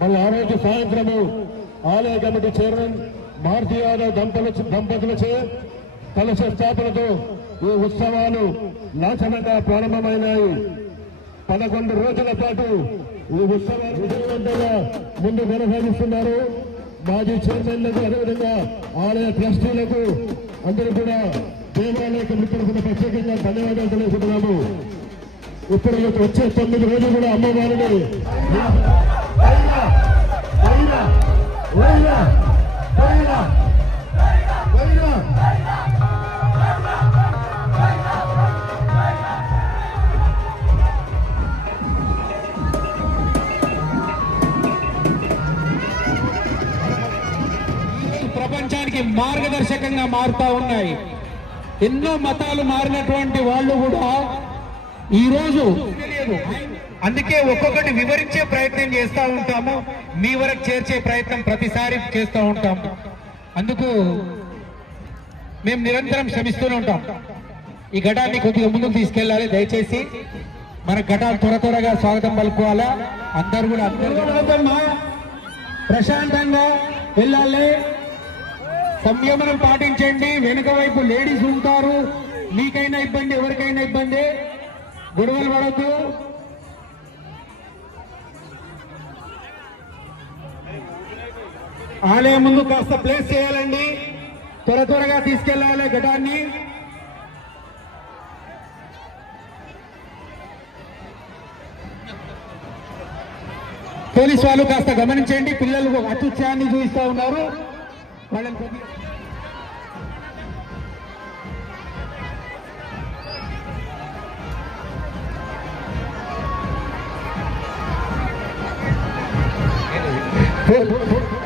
మరి ఆ రోజు సాయంత్రము ఆలయ కమిటీ చైర్మన్ మారుతి యాదవ్ దంపతులచే కలశ స్థాపనతో ఈ ఉత్సవాలు లాంఛనంగా ప్రారంభమైనాయి. 11 రోజుల పాటు ఈ ఉత్సవాలు విజయవంతంగా ముందు కొనసాగిస్తున్నారు. మాజీ చైర్మన్లకు అదేవిధంగా ఆలయ ట్రస్టీలకు అందరూ కూడా దేవాలయ కమిటీలకు ప్రత్యేకంగా ధన్యవాదాలు తెలియజేస్తున్నాము. ఇప్పుడు వచ్చే 9 రోజులు కూడా అమ్మవారిని ప్రపంచానికి మార్గదర్శకంగా మారుతా ఉన్నాయి. ఎన్నో మతాలు మారినటువంటి వాళ్ళు కూడా ఈరోజు తెలియదు, అందుకే ఒక్కొక్కటి వివరించే ప్రయత్నం చేస్తూ ఉంటాము. మీ వరకు చేర్చే ప్రయత్నం ప్రతిసారి చేస్తూ ఉంటాము. అందుకు మేము నిరంతరం శ్రమిస్తూనే ఉంటాం. ఈ ఘటాన్ని కొద్దిగా ముందుకు తీసుకెళ్ళాలి. దయచేసి మన ఘటాలు త్వరగా స్వాగతం పలుకోవాలా. అందరూ కూడా ప్రశాంతంగా వెళ్ళాలి. సంయమనం పాటించండి. వెనుక వైపు లేడీస్ ఉంటారు. మీకైనా ఇబ్బంది, ఎవరికైనా ఇబ్బంది. గొడవలు పడద్దు. ఆలయం ముందు కాస్త ప్లేస్ చేయాలండి. త్వరగా తీసుకెళ్లాలి ఘటాన్ని. పోలీసు వాళ్ళు కాస్త గమనించండి. పిల్లలు అత్యుత్సాహాన్ని చూపిస్తా ఉన్నారు. వాళ్ళని Good.